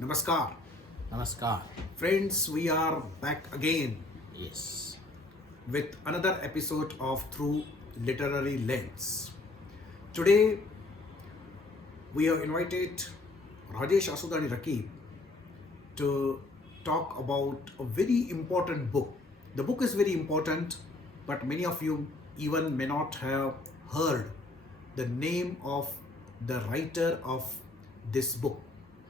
Namaskar. Namaskar. Friends, we are back again Yes. with another episode of Through Literary Lens. Today, we have invited Rajesh Asudani Raqeeb to talk about a very important book. The book is very important, but many of you even may not have heard the name of the writer of this book.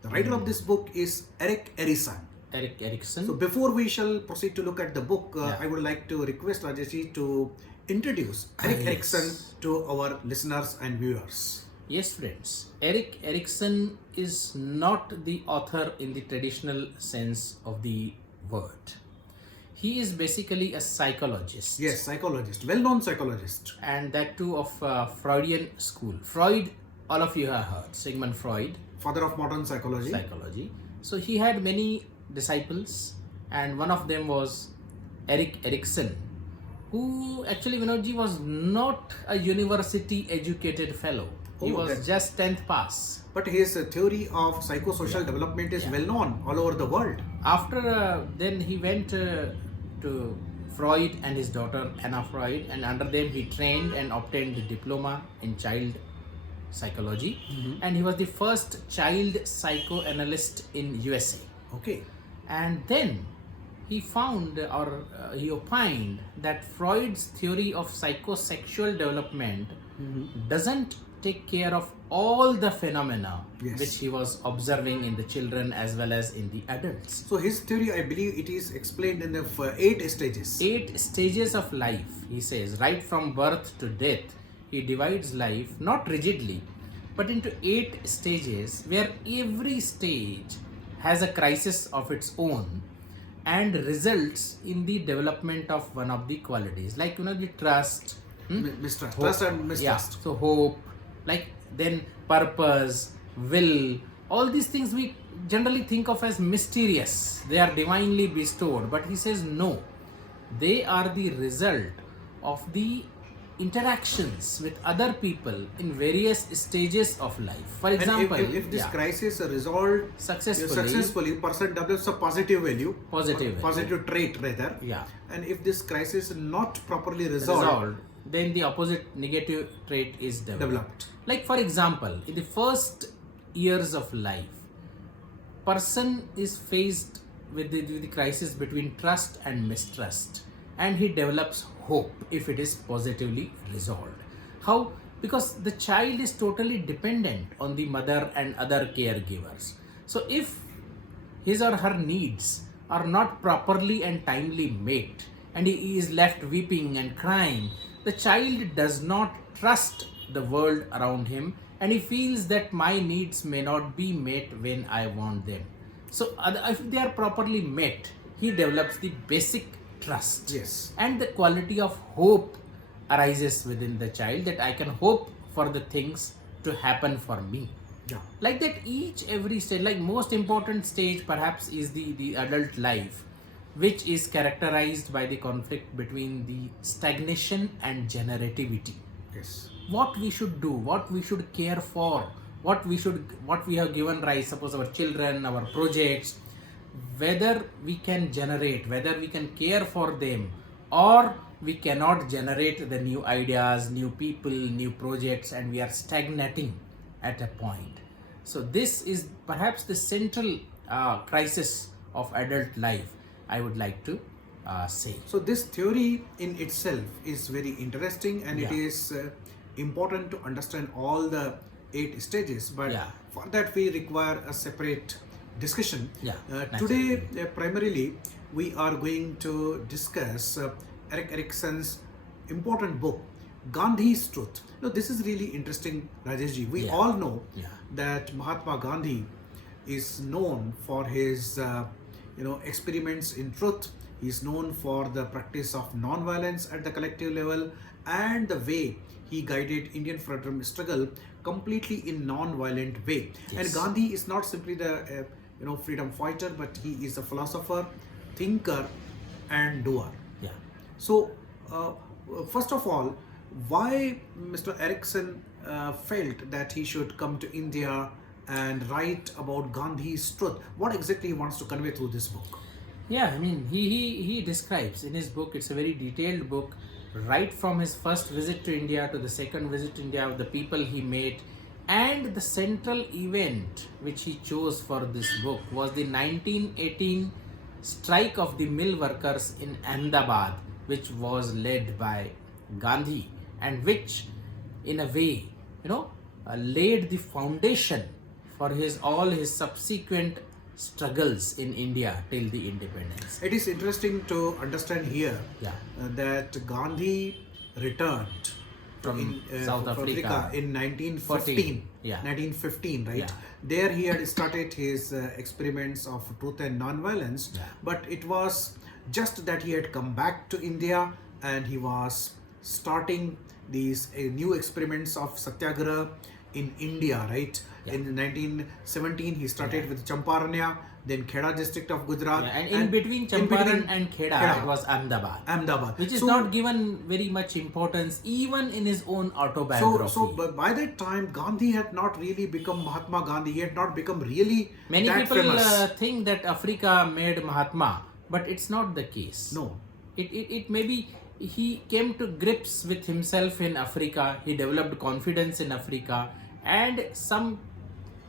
The writer of this book is Eric Erikson. Eric Erikson. So before we shall proceed to look at the book, Yeah. I would like to request Rajesh to introduce Eric Yes. Erikson to our listeners and viewers. Yes, friends. Eric Erikson is not the author in the traditional sense of the word. He is basically a psychologist. Yes, psychologist, well-known psychologist. And that too of Freudian school. Freud, all of you have heard. Sigmund Freud, Father of modern psychology. psychology. So he had many disciples, and one of them was Eric Erikson, who actually Vinodji was not a university educated fellow. He Oh, was that- just 10th pass. But his theory of psychosocial development is well known all over the world. After then he went to Freud and his daughter Anna Freud, and under them he trained and obtained the diploma in child psychology, and he was the first child psychoanalyst in USA. Okay. And then he found or he opined that Freud's theory of psychosexual development doesn't take care of all the phenomena Yes. which he was observing in the children as well as in the adults. So his theory, I believe, it is explained in the 8 stages. 8 stages of life, he says, right from birth to death. He divides life not rigidly but into 8 stages, where every stage has a crisis of its own and results in the development of one of the qualities, like the trust, Mistrust. hope. Trust and mistrust. Yeah, so hope, like then purpose, will, all these things we generally think of as mysterious. They are divinely bestowed, but he says no, they are the result of the interactions with other people in various stages of life. For And example, if this crisis is resolved Successfully. person develops a positive value, Positive positive trait rather. Yeah. And if this crisis is not properly resolved, then the opposite negative trait is developed. Like for example, in the first years of life, person is faced with the crisis between trust and mistrust, and he develops hope if it is positively resolved. How? Because the child is totally dependent on the mother and other caregivers. So if his or her needs are not properly and timely met, and he is left weeping and crying, the child does not trust the world around him, and he feels that my needs may not be met when I want them. So if they are properly met, he develops the basic trust. Yes. And the quality of hope arises within the child, that I can hope for the things to happen for me. yeah. Like that, every stage, like most important stage perhaps is the adult life, which is characterized by the conflict between the stagnation and generativity. Yes. What we should do, what we should care for, what we have given rise, suppose our children, our projects, whether we can generate, whether we can care for them, or we cannot generate the new ideas, new people, new projects, and we are stagnating at a point. So this is perhaps the central crisis of adult life, I would like to say. So this theory in itself is very interesting, and it Yeah. is important to understand all the 8 stages. But Yeah. for that we require a separate discussion. Yeah, Today, primarily, we are going to discuss Eric Erikson's important book, Gandhi's Truth. Now, this is really interesting, Rajeshji. We Yeah. all know Yeah. that Mahatma Gandhi is known for his, experiments in truth. He is known for the practice of non-violence at the collective level, and the way he guided Indian freedom struggle completely in non-violent way. Yes. And Gandhi is not simply the freedom fighter, but he is a philosopher, thinker, and doer. Yeah. So, first of all, why Mr. Erikson felt that he should come to India and write about Gandhi's truth. What exactly he wants to convey through this book? Yeah, I mean, he describes in his book, it's a very detailed book, right from his first visit to India to the second visit to India, the people he met, and the central event which he chose for this book was the 1918 strike of the mill workers in Ahmedabad, which was led by Gandhi, and which, in a way, laid the foundation for all his subsequent struggles in India till the independence. It is interesting to understand here Yeah. that Gandhi returned From South Africa in 1915. 14. Yeah. 1915, right? Yeah. There he had started his experiments of truth and non-violence, Yeah. but it was just that he had come back to India and he was starting these new experiments of satyagraha in India, right? Yeah. In 1917, he started Yeah. with Champaranya, then Kheda district of Gujarat. Yeah, and in between Champaran and Kheda, Kheda. it was Ahmedabad. Ahmedabad. Which is So- not given very much importance even in his own autobiography. So by that time, Gandhi had not really become Mahatma Gandhi. He had not become really Many that people famous. think that Africa made Mahatma, but it's not the case. No. It maybe he came to grips with himself in Africa, he developed confidence in Africa, and some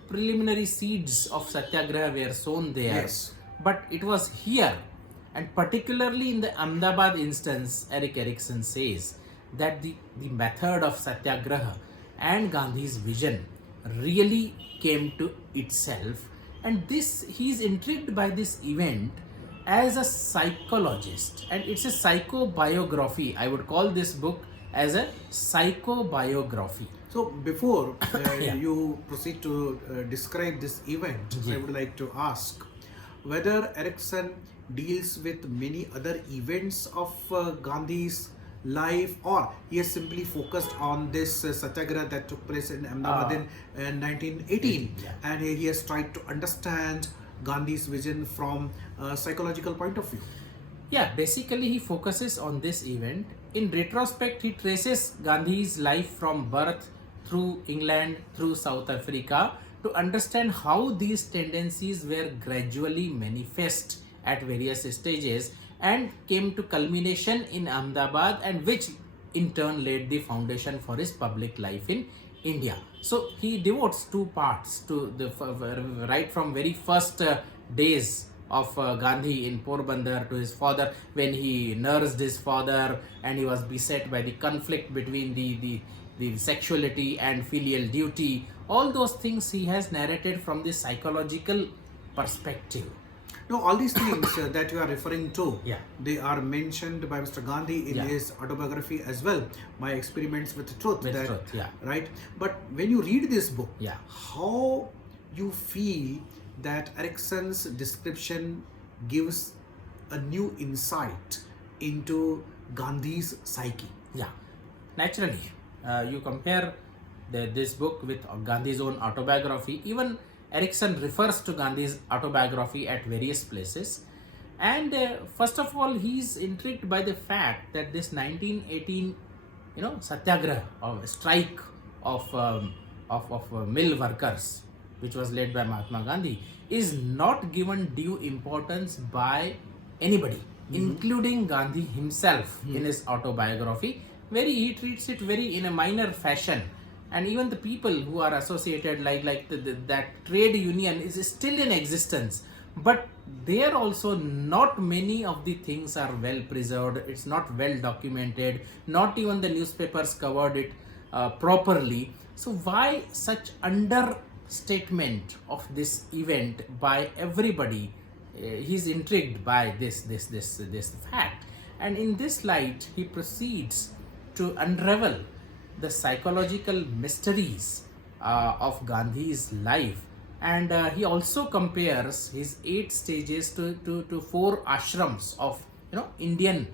preliminary seeds of satyagraha were sown there. Yes. But it was here, and particularly in the Ahmedabad instance, Eric Erikson says that the method of satyagraha and Gandhi's vision really came to itself, and this he's intrigued by this event as a psychologist, and it's a psychobiography. I would call this book as a psychobiography. So before Yeah. you proceed to describe this event, I would like to ask whether Erikson deals with many other events of Gandhi's life, or he has simply focused on this satyagraha that took place in Ahmedabad in 1918, Yeah. and he has tried to understand Gandhi's vision from a psychological point of view. Yeah, basically he focuses on this event. In retrospect, he traces Gandhi's life from birth through England, through South Africa, to understand how these tendencies were gradually manifest at various stages and came to culmination in Ahmedabad, and which in turn laid the foundation for his public life in India. So he devotes two parts to the right from very first days of Gandhi in Porbandar to his father, when he nursed his father and he was beset by the conflict between the sexuality and filial duty. All those things he has narrated from the psychological perspective. Now, all these things that you are referring to, Yeah. they are mentioned by Mr. Gandhi in Yeah. his autobiography as well, My Experiments with Truth. With Truth, yeah. Right? But when you read this book, Yeah. how you feel that Erikson's description gives a new insight into Gandhi's psyche? Yeah, naturally. You compare this book with Gandhi's own autobiography. Even Erikson refers to Gandhi's autobiography at various places. And first of all, he's intrigued by the fact that this 1918, satyagraha, or strike of mill workers, which was led by Mahatma Gandhi, is not given due importance by anybody, including Gandhi himself in his autobiography, where he treats it very in a minor fashion. And even the people who are associated, like that trade union is still in existence, but there also not many of the things are well preserved. It's not well documented. Not even the newspapers covered it properly. So why such understatement of this event by everybody? He's intrigued by this fact, and in this light he proceeds to unravel the psychological mysteries of Gandhi's life, and he also compares his 8 stages to 4 ashrams of Indian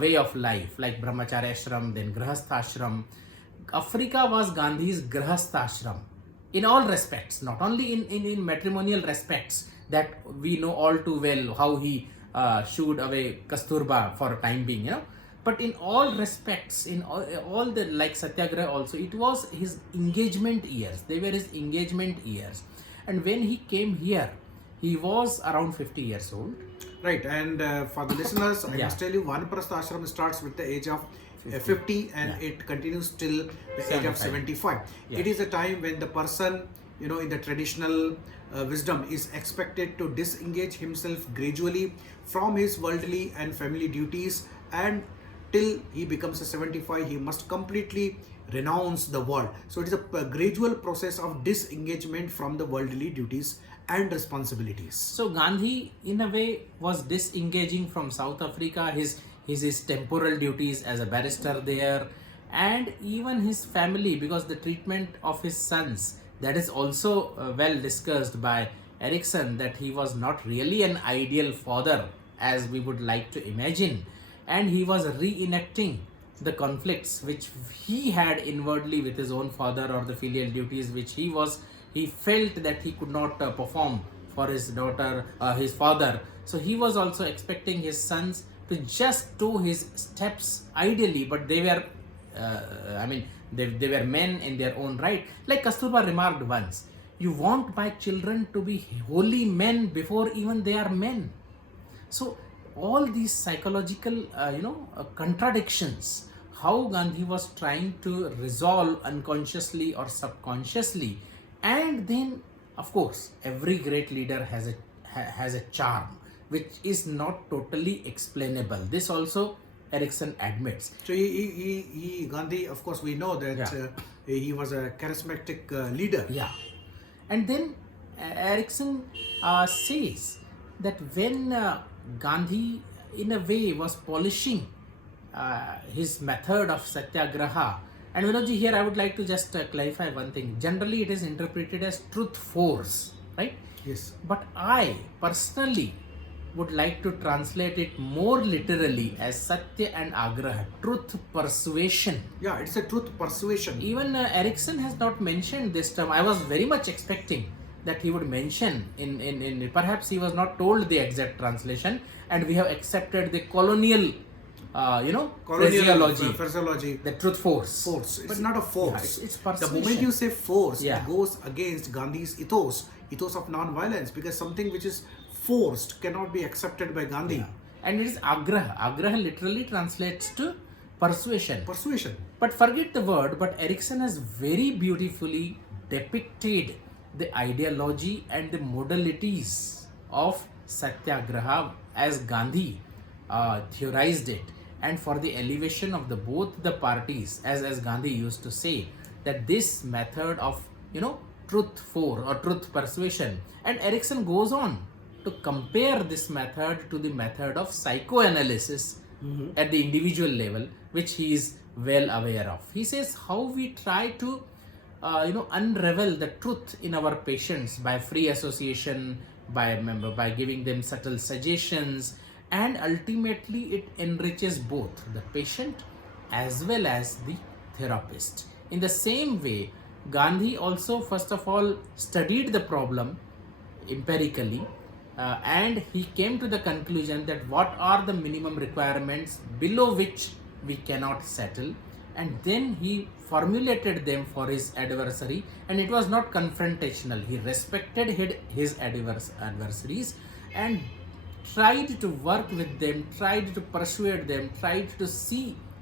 way of life, like Brahmacharya ashram, then Grahastha ashram. Africa was Gandhi's Grahastha ashram in all respects, not only in matrimonial respects that we know all too well, how he shooed away Kasturba for a time being, but in all respects, in all the, like Satyagraha also, it was his engagement years. They were his engagement years. And when he came here, he was around 50 years old. Right, and for the listeners, I Yeah. must tell you, Vanaprastha ashram starts with the age of 50 and Yeah. it continues till the age of 75. Yeah. It is a time when the person, in the traditional wisdom, is expected to disengage himself gradually from his worldly and family duties, and till he becomes a 75, he must completely renounce the world. So it is a gradual process of disengagement from the worldly duties and responsibilities. So Gandhi, in a way, was disengaging from South Africa, his temporal duties as a barrister there, and even his family, because the treatment of his sons, that is also well discussed by Erikson, that he was not really an ideal father as we would like to imagine, and he was reenacting the conflicts which he had inwardly with his own father, or the filial duties which he felt that he could not perform for his daughter, his father. So he was also expecting his sons to just do his steps ideally, but they were, they were men in their own right. Like Kasturba remarked once, "You want my children to be holy men before even they are men." So all these psychological, contradictions, how Gandhi was trying to resolve unconsciously or subconsciously. And then, of course, every great leader has a charm which is not totally explainable. This also Erikson admits. So Gandhi, of course, we know that Yeah. he was a charismatic leader. Yeah. And then Erikson says that when Gandhi, in a way, was polishing his method of satyagraha, and Vinodji, here I would like to just clarify one thing. Generally, it is interpreted as truth force, right? Yes. But I personally would like to translate it more literally as satya and agraha, truth persuasion. Yeah, it's a truth persuasion. Even Erikson has not mentioned this term. I was very much expecting that he would mention in perhaps he was not told the exact translation, and we have accepted the colonial phraseology, the truth force. It's not a force. Yeah, it's the persuasion. moment you say force, Yeah. it goes against Gandhi's ethos of non-violence, because something which is forced cannot be accepted by Gandhi. Yeah. And it is agraha. Agraha literally translates to persuasion. But forget the word, but Erikson has very beautifully depicted the ideology and the modalities of satyagraha as Gandhi theorized it, and for the elevation of both the parties, as Gandhi used to say, that this method of truth force or truth persuasion. And Erikson goes on to compare this method to the method of psychoanalysis at the individual level, which he is well aware of. He says how we try to unravel the truth in our patients by free association, by giving them subtle suggestions, and ultimately it enriches both the patient as well as the therapist. In the same way, Gandhi also first of all studied the problem empirically, and he came to the conclusion that what are the minimum requirements below which we cannot settle, and then he formulated them for his adversary, and it was not confrontational. He respected his adversaries and tried to work with them, tried to persuade them, tried to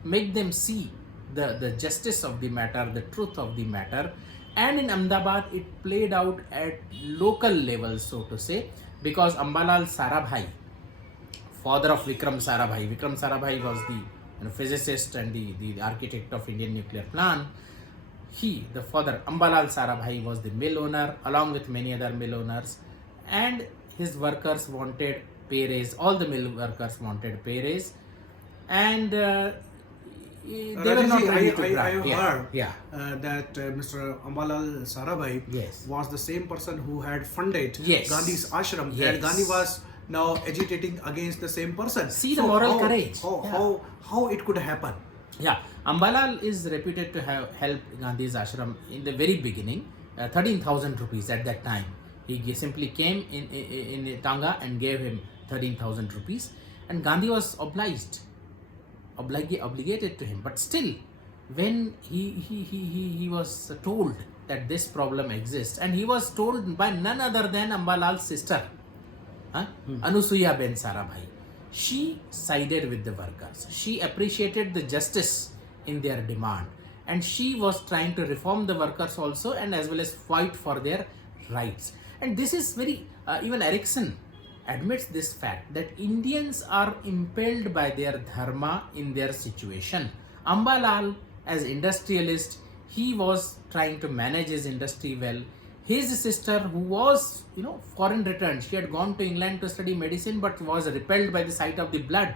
make them see the justice of the matter, the truth of the matter. And in Ahmedabad, it played out at local level, so to say, because Ambalal Sarabhai, father of Vikram Sarabhai was the physicist and the architect of Indian nuclear plant. The father, Ambalal Sarabhai, was the mill owner along with many other mill owners, and his workers wanted pay raise. All the mill workers wanted pay raise, and they were not ready to grant. I have heard Yeah. that Mr. Ambalal Sarabhai Yes. was the same person who had funded Yes. Gandhi's ashram, Yes. and Gandhi was now agitating against the same person. See the moral courage. How it could happen? Yeah, Ambalal is reputed to have helped Gandhi's ashram in the very beginning, 13,000 rupees at that time. He simply came in Tanga and gave him 13,000 rupees, and Gandhi was obligated to him. But still, when he was told that this problem exists, and he was told by none other than Ambalal's sister, Anusuya Ben Sarabhai. She sided with the workers. She appreciated the justice in their demand, and she was trying to reform the workers also, and as well as fight for their rights. And this is very, even Erikson admits this fact, that Indians are impelled by their dharma in their situation. Ambalal, as industrialist, he was trying to manage his industry well. His sister, who was, foreign returned, she had gone to England to study medicine but was repelled by the sight of the blood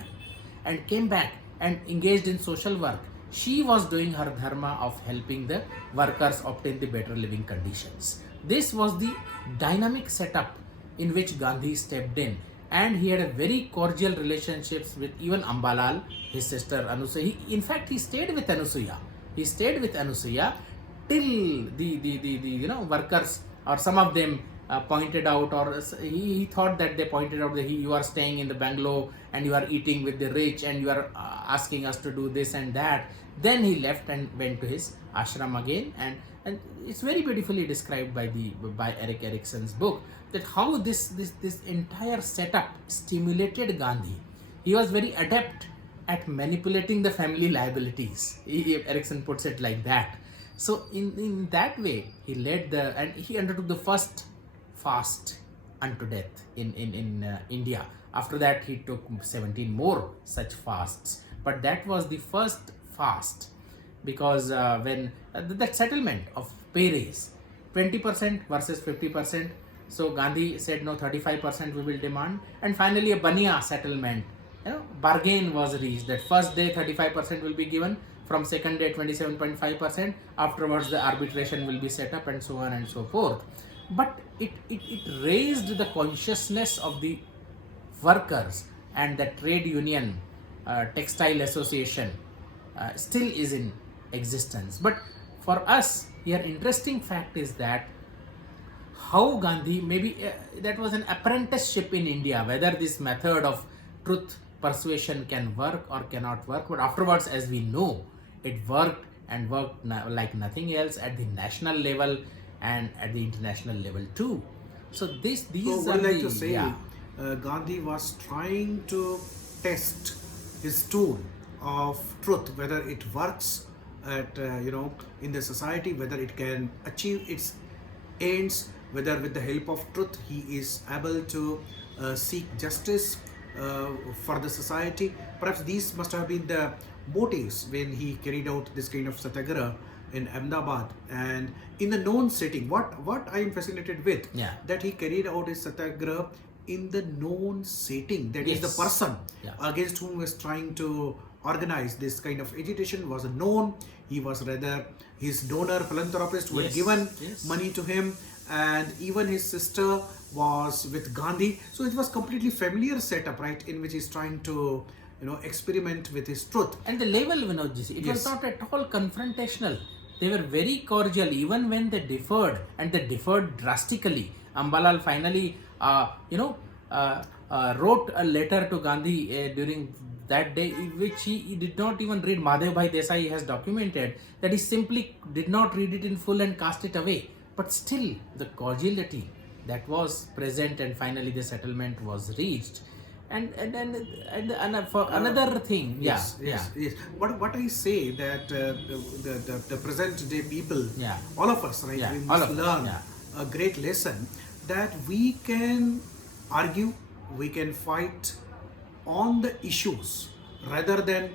and came back and engaged in social work. She was doing her dharma of helping the workers obtain the better living conditions. This was the dynamic setup in which Gandhi stepped in, and he had a very cordial relationships with even Ambalal, his sister Anusuya. In fact, he stayed with Anusuya. He stayed with Anusuya till the workers, or some of them pointed out, or he thought that they pointed out that you are staying in the bungalow and you are eating with the rich and you are asking us to do this and that. Then he left and went to his ashram again, and it's very beautifully described by Eric Erikson's book, that how this entire setup stimulated Gandhi. He was very adept at manipulating the family liabilities. Erikson puts it like that. So in that way, he led and he undertook the first fast unto death in India. After that, he took 17 more such fasts. But that was the first fast, because when that settlement of pay raise, 20% versus 50%. So Gandhi said no, 35% we will demand, and finally a Bania settlement, bargain was reached that first day 35% will be given, from second day 27.5%, afterwards the arbitration will be set up, and so on and so forth. But it raised the consciousness of the workers, and the trade union, textile association still is in existence. But for us here, interesting fact is that how Gandhi, maybe that was an apprenticeship in India, whether this method of truth persuasion can work or cannot work. But afterwards, as we know, it worked, and worked like nothing else at the national level and at the international level too. So these so are would like to say, Gandhi was trying to test his tool of truth, whether it works at in the society, whether it can achieve its ends, whether with the help of truth he is able to seek justice for the society. Perhaps these must have been the motives when he carried out this kind of satyagraha in Ahmedabad, and in the known setting. What I am fascinated with, that he carried out his satyagraha in the known setting, that is the person against whom he was trying to organize this kind of agitation was known. He was rather his donor, philanthropist who had given money to him, and even his sister was with Gandhi. So it was completely familiar setup, right, in which he's trying to experiment with his truth. And the level, Vinodji, it was not at all confrontational. They were very cordial, even when they differed, and they differed drastically. Ambalal finally, wrote a letter to Gandhi during that day, which he did not even read. Madhav Bhai Desai has documented that he simply did not read it in full and cast it away. But still, the cordiality that was present, and finally the settlement was reached. And for another thing, yes. What I say that the present day people, all of us, right, we must learn a great lesson, that we can argue, we can fight on the issues rather than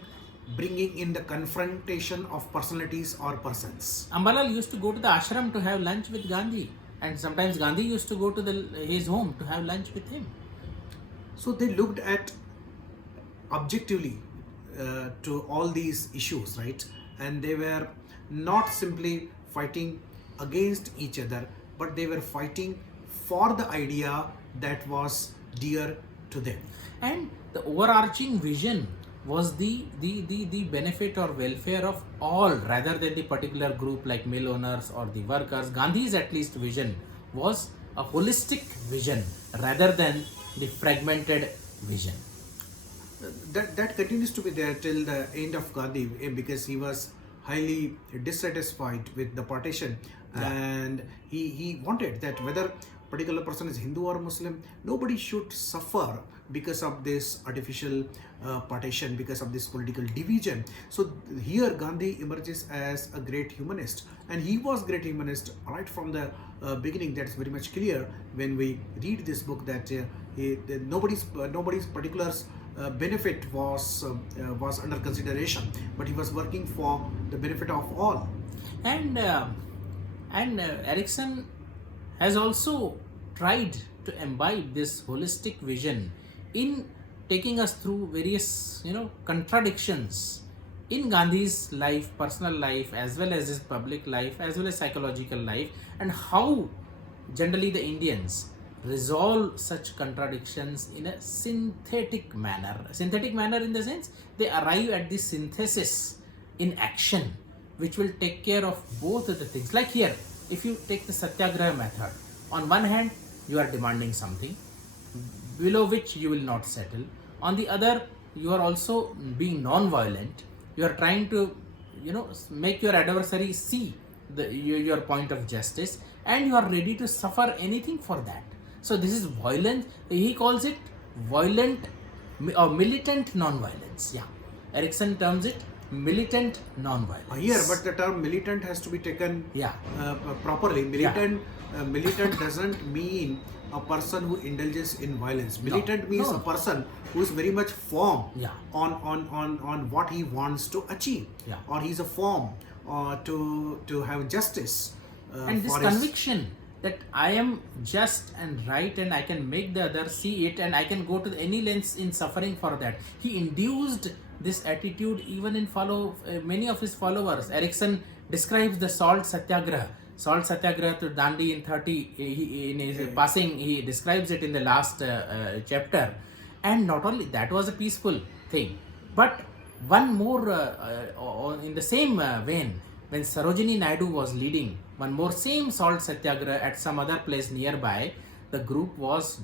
bringing in the confrontation of personalities or persons. Ambalal used to go to the ashram to have lunch with Gandhi, and sometimes Gandhi used to go to his home to have lunch with him. So they looked at objectively to all these issues, right? And they were not simply fighting against each other, but they were fighting for the idea that was dear to them. And the overarching vision was the benefit or welfare of all, rather than the particular group like mill owners or the workers. Gandhi's at least vision was a holistic vision rather than the fragmented vision. That continues to be there till the end of Gandhi, because he was highly dissatisfied with the partition. and he wanted that whether particular person is Hindu or Muslim, nobody should suffer because of this artificial partition, because of this political division. So here Gandhi emerges as a great humanist, and he was great humanist right from the beginning. That's very much clear when we read this book, that nobody's particulars benefit was under consideration, but he was working for the benefit of all. And Erikson has also tried to imbibe this holistic vision in taking us through various contradictions in Gandhi's life, personal life, as well as his public life, as well as psychological life, and how generally the Indians resolve such contradictions in a synthetic manner. Synthetic manner in the sense they arrive at the synthesis in action, which will take care of both of the things. Like here, if you take the Satyagraha method, on one hand, you are demanding something below which you will not settle. On the other, you are also being non-violent. You are trying to, make your adversary see your point of justice, and you are ready to suffer anything for that. So this is violent. He calls it violent or militant non-violence. Yeah, Erikson terms it militant non-violence. Here, but the term militant has to be taken properly. Militant doesn't mean a person who indulges in violence. Militant means a person who is very much firm on what he wants to achieve, or he's a firm to have justice. And this conviction that I am just and right, and I can make the other see it, and I can go to any lengths in suffering for that. He induced this attitude even in many of his followers. Erikson describes the salt satyagraha to Gandhi in 30. In his passing, he describes it in the last chapter. And not only that was a peaceful thing, but one more in the same vein, when Sarojini Naidu was leading one more same salt satyagraha at some other place nearby, the group was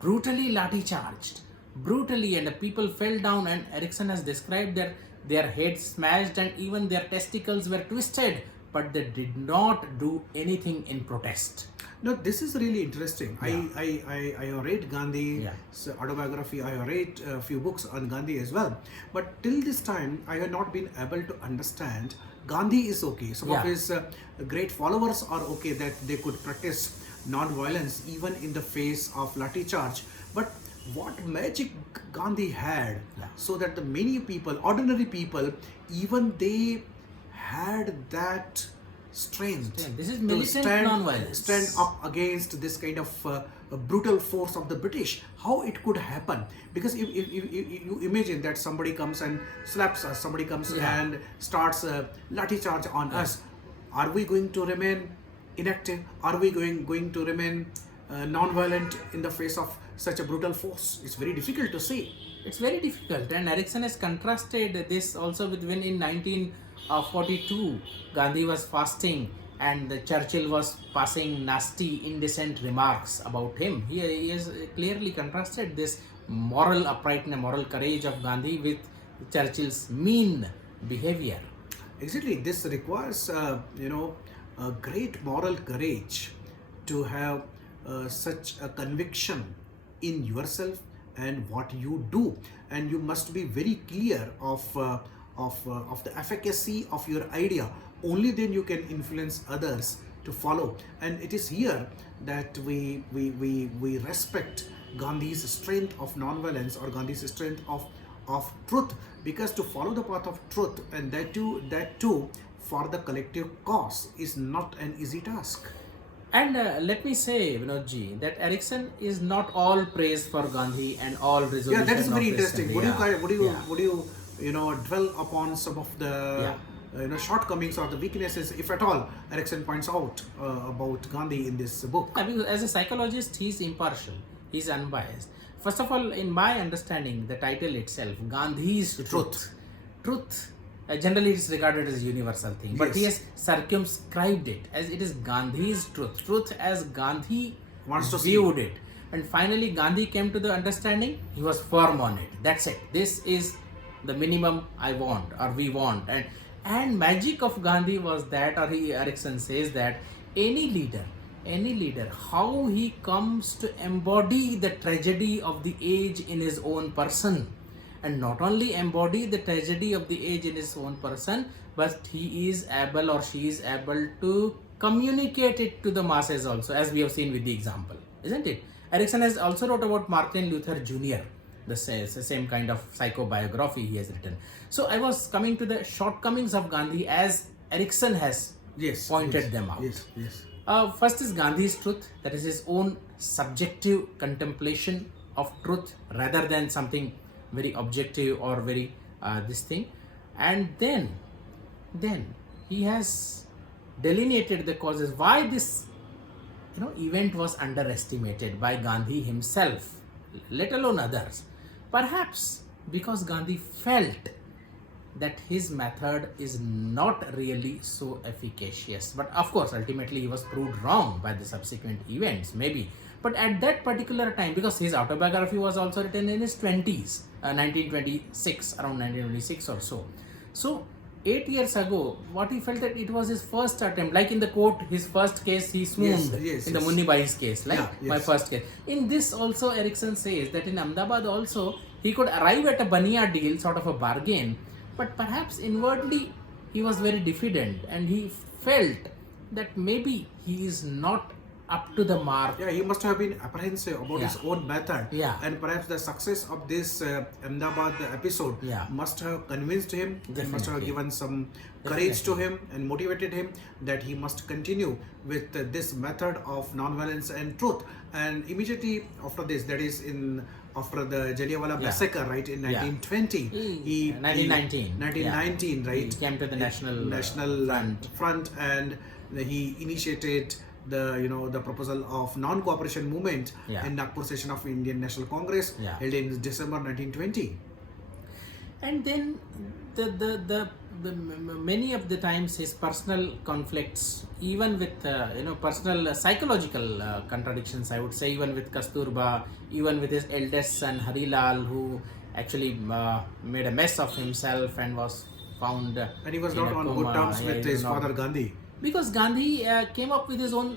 brutally lathi charged, and the people fell down, and Erikson has described their heads smashed and even their testicles were twisted, but they did not do anything in protest. No, this is really interesting. I read Gandhi's autobiography. I read a few books on Gandhi as well. But till this time, I have not been able to understand. Gandhi is okay. Some of his great followers are okay that they could practice non-violence even in the face of lathi charge. But what magic Gandhi had, so that the many people, ordinary people, even they had that strength this is militant non-violence. Stand up against this kind of brutal force of the British. How it could happen? Because if you imagine that somebody comes and slaps us, somebody comes and starts a lathi charge on us, are we going to remain inactive? Are we going to remain non-violent in the face of such a brutal force? It's very difficult to say. It's very difficult, and Erikson has contrasted this also with when in 1942 Gandhi was fasting and the Churchill was passing nasty, indecent remarks about him. He has clearly contrasted this moral uprightness, moral courage of Gandhi with Churchill's mean behavior. Exactly, this requires a great moral courage to have such a conviction in yourself and what you do, and you must be very clear of the efficacy of your idea. Only then you can influence others to follow. And it is here that we respect Gandhi's strength of non-violence, or Gandhi's strength of truth, because to follow the path of truth, and that too for the collective cause, is not an easy task. And let me say, Vinodji, that Erikson is not all praise for Gandhi and all resolution. Yeah, that is very interesting. Would you dwell upon some of the shortcomings or the weaknesses, if at all, Erikson points out about Gandhi in this book? Because as a psychologist, he's impartial, he's unbiased. First of all, in my understanding, the title itself, Gandhi's Truth. Generally, it is regarded as a universal thing, but he has circumscribed it as it is Gandhi's truth as Gandhi wants to viewed it. And finally, Gandhi came to the understanding, he was firm on it. That's it. This is the minimum I want, or we want. And magic of Gandhi was that, or Erikson says that any leader, how he comes to embody the tragedy of the age in his own person, and not only embody the tragedy of the age in his own person, but he is able or she is able to communicate it to the masses also, as we have seen with the example, isn't it? Erikson has also wrote about Martin Luther Jr., the same kind of psychobiography he has written. So I was coming to the shortcomings of Gandhi as Erikson has pointed them out. First is Gandhi's truth, that is his own subjective contemplation of truth rather than something very objective or very this thing. And then he has delineated the causes why this event was underestimated by Gandhi himself, let alone others. Perhaps because Gandhi felt that his method is not really so efficacious. But of course, ultimately he was proved wrong by the subsequent events, maybe. But at that particular time, because his autobiography was also written in his 20s, 1926, around 1926 or so. So 8 years ago, what he felt that it was his first attempt, like in the court, his first case, he swooned in the Munnibai's case, like my first case. In this also, Erikson says that in Ahmedabad also, he could arrive at a Bania deal, sort of a bargain, but perhaps inwardly he was very diffident and he felt that maybe he is not up to the mark. He must have been apprehensive about his own method. And perhaps the success of this Ahmedabad episode must have convinced him, and must have given some courage to him and motivated him that he must continue with this method of non-violence and truth. And immediately after this, that is after the Jallianwala massacre, right, in 1920, 1919, right, he came to the national front, and he initiated the proposal of non-cooperation movement in Nagpur session of Indian National Congress held in December 1920. And then the many of the times his personal conflicts, even with personal psychological contradictions, I would say, even with Kasturba, even with his eldest son Harilal, who actually made a mess of himself and was found and he was not on good terms with his father Gandhi. Because Gandhi came up with his own,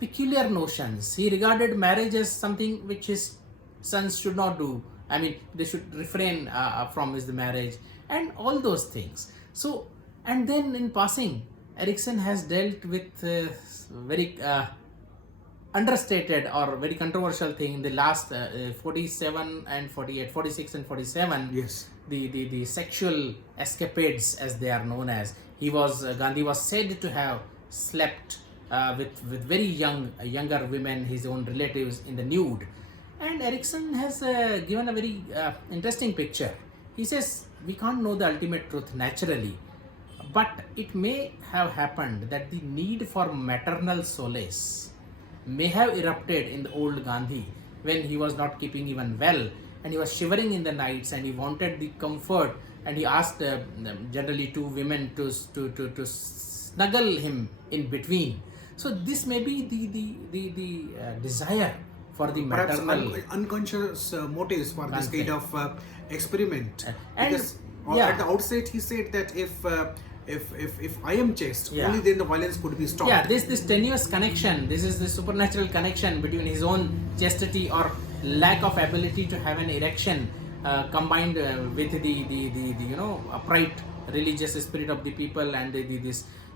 peculiar notions. He regarded marriage as something which his sons should not do. I mean, they should refrain from his marriage and all those things. So, and then in passing, Erikson has dealt with very understated or very controversial thing in the last 47 and 48, 46 and 47. The sexual escapades, as they are known as. Gandhi was said to have slept with very younger women, his own relatives, in the nude. And Erikson has given a very interesting picture. He says, we can't know the ultimate truth naturally, but it may have happened that the need for maternal solace may have erupted in the old Gandhi when he was not keeping even well, and he was shivering in the nights and he wanted the comfort, and he asked generally two women to snuggle him in between. So this may be the desire for the maternal unconscious motives for this kind of experiment. Because at the outset he said that if I am chaste, only then the violence could be stopped. This tenuous connection, this is the supernatural connection between his own chastity or lack of ability to have an erection, combined with the upright religious spirit of the people, and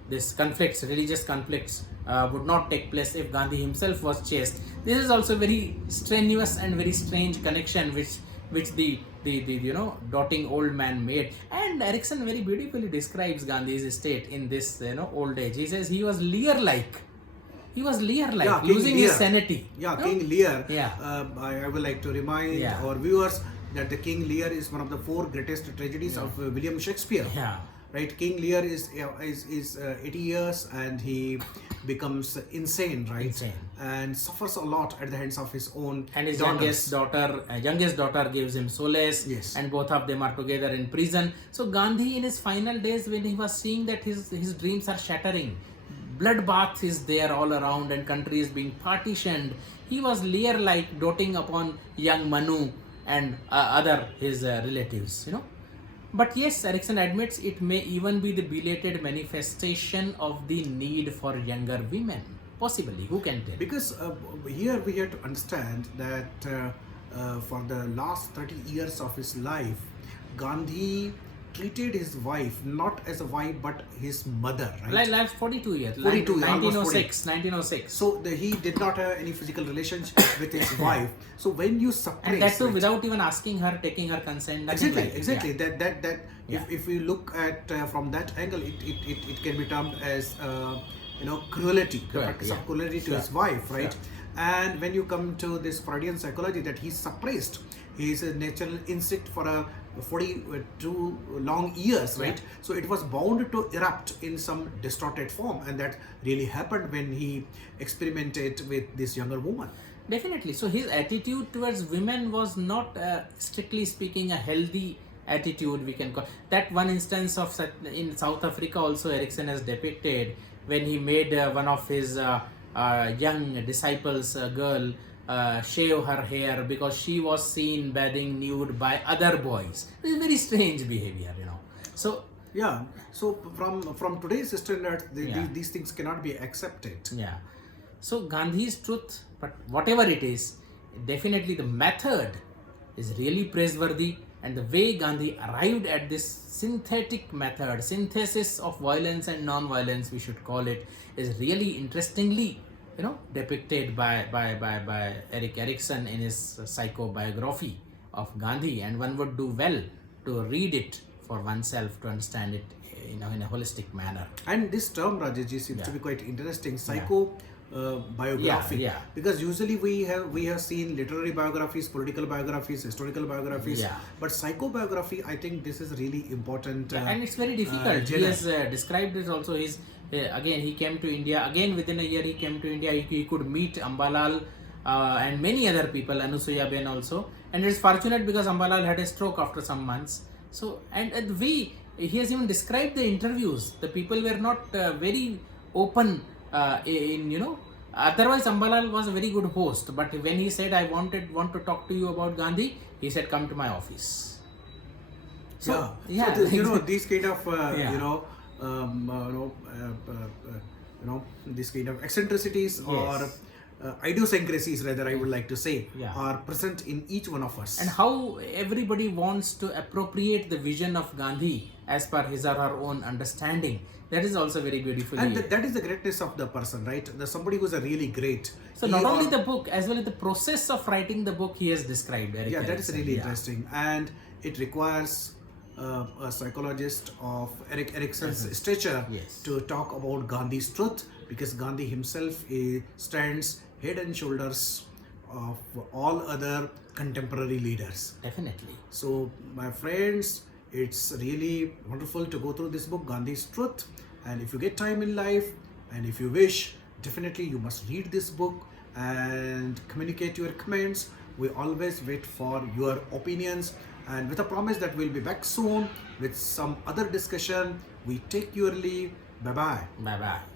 this conflicts, religious conflicts would not take place if Gandhi himself was chaste. This is also very strenuous and very strange connection which the doting old man made. And Erikson very beautifully describes Gandhi's state in this old age. He says he was Lear-like. He was Lear-like, losing his sanity. King Lear. I would like to remind our viewers that the King Lear is one of the 4 greatest tragedies of William Shakespeare. Right, King Lear is 80 years and he becomes insane, right? And suffers a lot at the hands of his own and his daughters. youngest daughter gives him solace, and both of them are together in prison. So Gandhi, in his final days, when he was seeing that his dreams are shattering, bloodbath is there all around and country is being partitioned, he was Lear-like, doting upon young Manu and other his relatives, But yes, Erikson admits it may even be the belated manifestation of the need for younger women. Possibly, who can tell? Because here we have to understand that for the last 30 years of his life, Gandhi treated his wife not as a wife but his mother, right? Like 42 years. 42, almost 1906. So he did not have any physical relationship with his wife. So when you suppress, And that too right? without even asking her, taking her consent. nothing Exactly, like it. exactly. Yeah. That Yeah. if we look at from that angle, it can be termed as cruelty, the Correct, practice yeah. of cruelty to Sure. his wife, right? Sure. And when you come to this Freudian psychology, that he suppressed his natural instinct for a 42 long years, right? Yeah. So it was bound to erupt in some distorted form, and that really happened when he experimented with this younger woman. Definitely. So his attitude towards women was not, strictly speaking, a healthy attitude. We can call that one instance of in South Africa. Also, Erikson has depicted when he made one of his young disciples, a girl, shave her hair because she was seen bathing nude by other boys. It is very strange behavior, So Yeah. So from today's standards, Yeah. these things cannot be accepted. yeah. So Gandhi's truth, but whatever it is, definitely the method is really praiseworthy, and the way Gandhi arrived at this synthetic method, synthesis of violence and non-violence, we should call it, is really interestingly, depicted by Eric Erikson in his psychobiography of Gandhi, and one would do well to read it for oneself to understand it, in a holistic manner. And this term, Rajesh, seems to be quite interesting. Psycho biography. Yeah. Because usually we have seen literary biographies, political biographies, historical biographies. Yeah. But psychobiography, I think this is really important. And it's very difficult. He genre. has described it also. Again, he came to India. Again, within a year, he came to India. He could meet Ambalal and many other people, Anusuya Ben also. And it's fortunate because Ambalal had a stroke after some months. So, and he has even described the interviews. The people were not very open Otherwise, Ambalal was a very good host. But when he said, I want to talk to you about Gandhi, he said, come to my office. So yeah. these kind of Yeah. these kind of eccentricities Yes. or idiosyncrasies, rather, I would like to say, Yeah. are present in each one of us. And how everybody wants to appropriate the vision of Gandhi as per his or her own understanding. That is also very beautifully. And that is the greatness of the person, right? Somebody who's a really great. So not only the book, as well as the process of writing the book, he has described. Eric Yeah, that is Erikson. really Yeah. interesting, and it requires a psychologist of Eric Erikson's stature Yes. to talk about Gandhi's truth, because Gandhi himself stands head and shoulders of all other contemporary leaders. Definitely. So, my friends, it's really wonderful to go through this book, Gandhi's Truth. And if you get time in life, and if you wish, definitely you must read this book and communicate your comments. We always wait for your opinions. And with a promise that we'll be back soon with some other discussion, we take your leave. Bye-bye. Bye-bye.